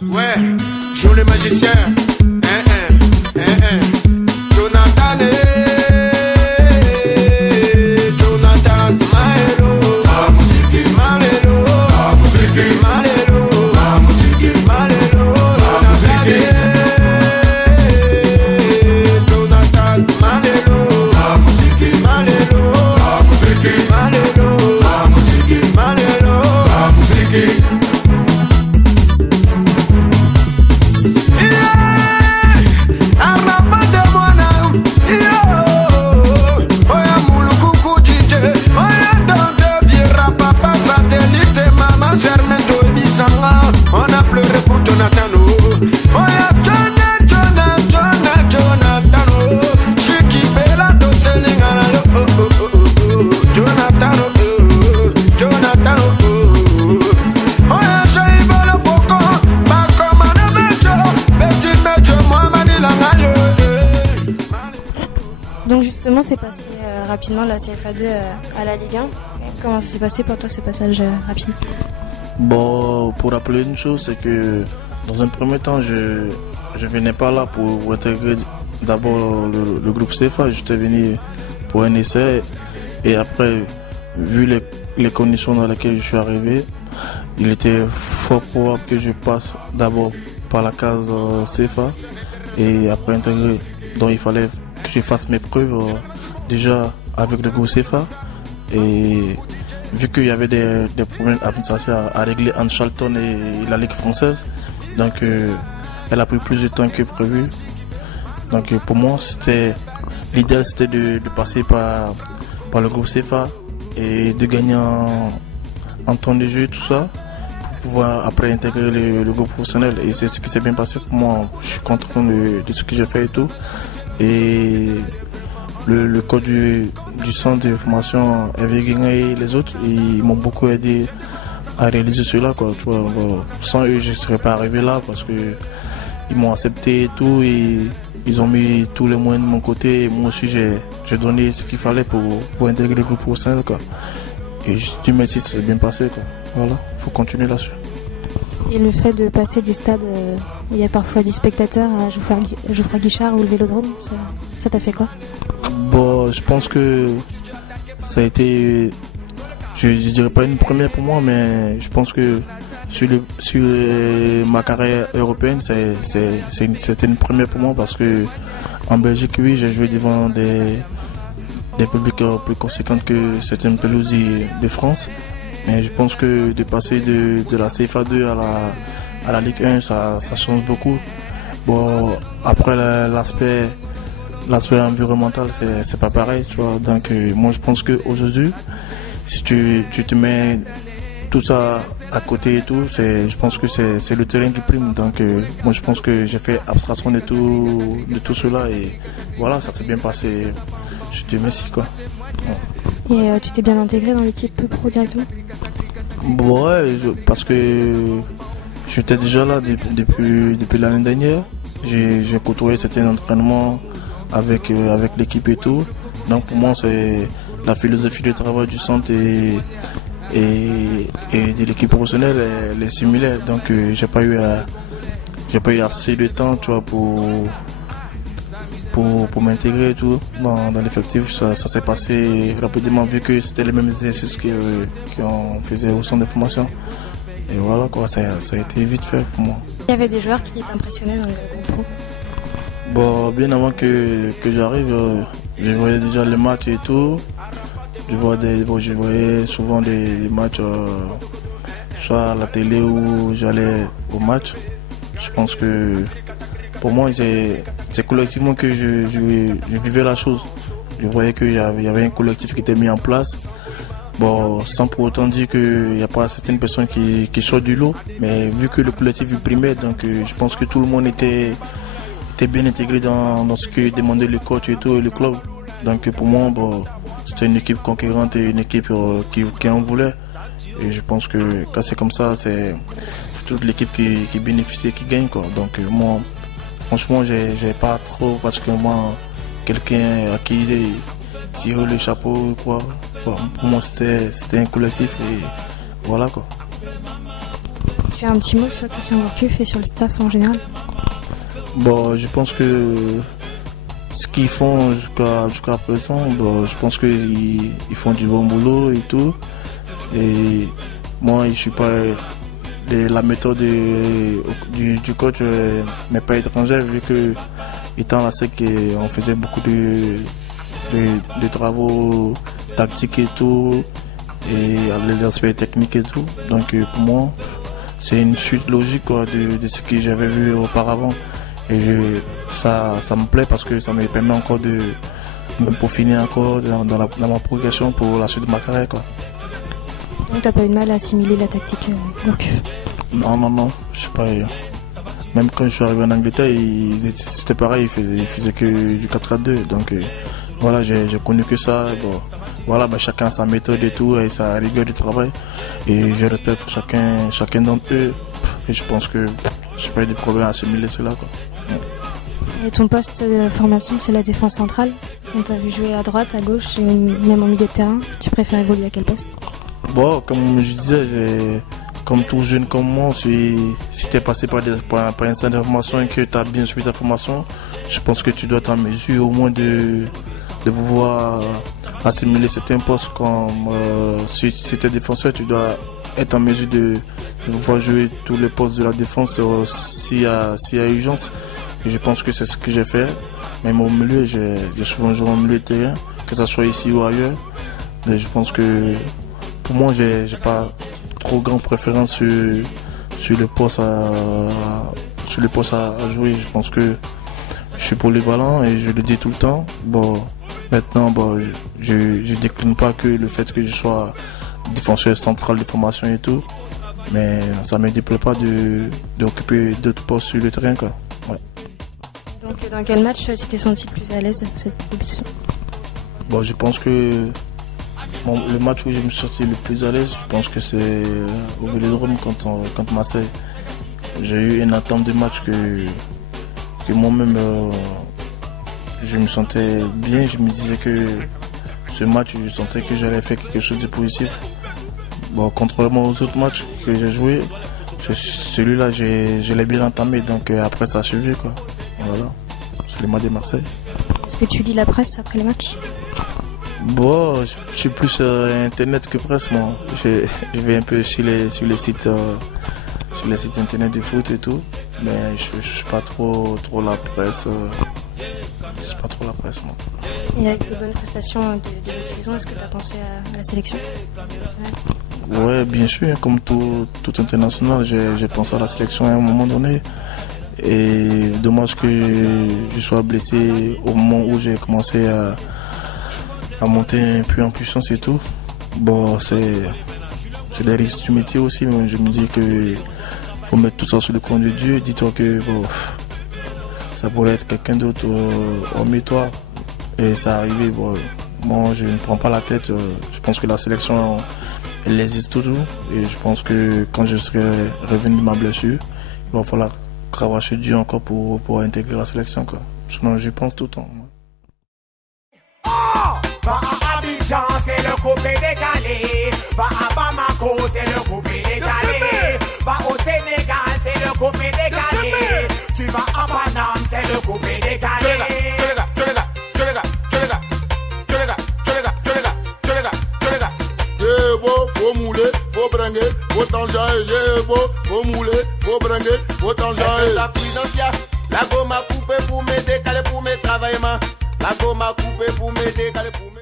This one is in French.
Ouais, joue le magicien. Jonathan, Jonathan, Maelo, la musique, Maelo, la musique, Maelo, la musique, Maelo, la musique, Jonathan, Maelo, la musique, Maelo, la musique, Maelo, la musique, Maelo, la musique. On a pleuré pour Jonathan. Oh ya Jonathan. Chiki Bella Doselingana. Jonathan. Jonathan. Oh ya Shaibala Boko. Bako Manamecho. Petit Mecho Mohamed Langayo. Donc justement, t'es passé rapidement de la CFA2 à la Ligue 1. Comment ça s'est passé pour toi ce passage rapide? Bon, pour rappeler une chose, c'est que dans un premier temps, je venais pas là pour intégrer d'abord le groupe CFA. J'étais venu pour un essai et après, vu les conditions dans lesquelles je suis arrivé, il était fort probable que je passe d'abord par la case CFA et après intégrer. Donc il fallait que je fasse mes preuves déjà avec le groupe CFA. Et vu qu'il y avait des problèmes administratifs à régler entre Charlton et la Ligue française, donc elle a pris plus de temps que prévu. Donc pour moi, l'idéal c'était de passer par le groupe CFA et de gagner en temps de jeu, tout ça, pour pouvoir après intégrer le groupe professionnel. Et c'est ce qui s'est bien passé pour moi. Je suis content de ce que j'ai fait et tout. Et le coach du centre de formation, Hervé Guérin et les autres, ils m'ont beaucoup aidé à réaliser cela, quoi. Tu vois, sans eux, je ne serais pas arrivé là parce qu'ils m'ont accepté et tout. Et ils ont mis tous les moyens de mon côté. Et moi aussi, j'ai donné ce qu'il fallait pour intégrer le groupe professionnel, quoi. Et je dis merci, ça s'est bien passé, quoi. Voilà, il faut continuer là-dessus. Et le fait de passer des stades où il y a parfois des spectateurs à Geoffroy Guichard ou le Vélodrome, ça t'a fait quoi? Bon, je pense que ça a été, je dirais pas une première pour moi, mais je pense que sur ma carrière européenne, c'était une première pour moi parce que en Belgique, oui, j'ai joué devant des publics plus conséquents que certaines pelouses de France. Mais je pense que de passer de la CFA2 à la Ligue 1, ça change beaucoup. Bon, après l'aspect environnemental, c'est pas pareil, tu vois. Donc moi je pense qu'aujourd'hui, si tu te mets tout ça à côté et tout, je pense que c'est le terrain qui prime. Donc moi je pense que j'ai fait abstraction de tout cela et voilà, ça s'est bien passé. Je te remercie, quoi. Ouais. Et tu t'es bien intégré dans l'équipe pro directement? Bon, ouais, parce que j'étais déjà là depuis l'année dernière. J'ai côtoyé certains entraînements avec l'équipe et tout. Donc pour moi, c'est la philosophie de travail du centre et de l'équipe professionnelle, elle est similaire. Donc j'ai pas eu assez de temps, tu vois, pour m'intégrer et tout dans l'effectif. Ça s'est passé rapidement vu que c'était les mêmes exercices qu'on faisait au centre de formation. Et voilà, quoi, ça a été vite fait pour moi. Il y avait des joueurs qui t'impressionnaient dans le groupe pro? Bon, bien avant que j'arrive, je voyais déjà les matchs et tout. Je voyais souvent des matchs soit à la télé ou j'allais au match. Je pense que pour moi, c'est collectivement que je vivais la chose. Je voyais qu'il y avait un collectif qui était mis en place. Bon, sans pour autant dire qu'il n'y a pas certaines personnes qui sortent du lot. Mais vu que le collectif primait, donc je pense que tout le monde était bien intégré dans ce que demandait le coach et tout, et le club. Donc pour moi, bon, c'était une équipe conquérante et une équipe qui en voulait. Et je pense que quand c'est comme ça, c'est toute l'équipe qui bénéficie et qui gagne, quoi. Donc moi, franchement, j'ai pas trop particulièrement quelqu'un à qui tirer le chapeau, quoi. Pour moi, c'était un collectif et voilà, quoi. Tu as un petit mot sur Christian Gourcuff et sur le staff en général? Bon, je pense que ce qu'ils font jusqu'à présent, bon, je pense qu'ils font du bon boulot et tout. Et moi, je suis pas... La méthode du coach n'est pas étrangère, vu que étant la SEC, on faisait beaucoup de travaux tactiques et tout, et les aspects techniques et tout. Donc pour moi, c'est une suite logique quoi, de ce que j'avais vu auparavant. Et ça me plaît parce que ça me permet encore de me peaufiner encore dans ma progression pour la suite de ma carrière. Quoi. Donc t'as pas eu de mal à assimiler la tactique Gourcuff? Non, je sais pas. Même quand je suis arrivé en Angleterre, c'était pareil, ils faisaient que du 4-4-2. Donc voilà, j'ai connu que ça. Bon, voilà, chacun a sa méthode et tout, et sa rigueur du travail. Et je respecte chacun d'entre eux. Et je pense que je n'ai pas eu de problème à assimiler cela. Quoi. Et ton poste de formation, c'est la défense centrale. On t'a vu jouer à droite, à gauche, et même en milieu de terrain. Tu préfères évoluer à quel poste? Bon, comme je disais, comme tout jeune comme moi, si tu es passé par un centre de formation et que tu as bien suivi ta formation, je pense que tu dois être en mesure au moins de pouvoir assimiler certains postes. Comme si tu es défenseur, tu dois être en mesure de pouvoir jouer tous les postes de la défense s'il y a urgence. Et je pense que c'est ce que j'ai fait. Même au milieu, j'ai souvent joué au milieu de terrain, que ce soit ici ou ailleurs. Mais je pense que pour moi, j'ai pas trop grande préférence sur le poste à jouer. Je pense que je suis polyvalent et je le dis tout le temps. Bon, maintenant, je décline pas que le fait que je sois défenseur central de formation et tout, mais ça me déplaît pas d'occuper d'autres postes sur le terrain. Quoi. Ouais. Donc dans quel match tu t'es senti le plus à l'aise cette début de saison? Bon, je pense que le match où je me suis sorti le plus à l'aise, je pense que c'est au Vélodrome contre Marseille. J'ai eu une attente de match que moi-même je me sentais bien. Je me disais que ce match, je sentais que j'allais faire quelque chose de positif. Bon, contrairement aux autres matchs que j'ai joués, celui-là, je l'ai bien entamé. Donc après, ça a suivi. Quoi. Voilà, c'est le match de Marseille. Est-ce que tu lis la presse après les matchs? Bon, je suis plus internet que presse, moi. Je vais un peu sur les sites internet de foot et tout, mais je suis pas trop la presse. Je suis pas trop la presse, moi. Et avec tes bonnes prestations de début de saison, est-ce que tu as pensé à la sélection? Ouais, bien sûr, comme tout international, j'ai pensé à la sélection à un moment donné. Et dommage que je sois blessé au moment où j'ai commencé à monter un peu en puissance et tout. Bon, c'est des risques du métier aussi, mais je me dis que faut mettre tout ça sur le compte de Dieu. Dis-toi que bon, ça pourrait être quelqu'un d'autre hormis toi. Et ça arrivé. Bon, moi, je ne prends pas la tête. Je pense que la sélection, elle existe toujours. Et je pense que quand je serai revenu de ma blessure, il va falloir cravacher Dieu encore pour intégrer la sélection. Quoi. Sinon, j'y pense tout le temps. Va à Abidjan, c'est le coupé décalé. Va à Bamako, c'est le coupé décalé. Va au Sénégal, c'est le coupé décalé. Tu vas à Paname, c'est le coupé décalé. Faut mouler, faut bringuer, faut t'enjailler, faut mouler, faut bringuer, faut t'enjailler. Ça présidentielle, la gomme a coupé pour me décaler, pour me travailler. La gomme a coupé pour me décaler, pour me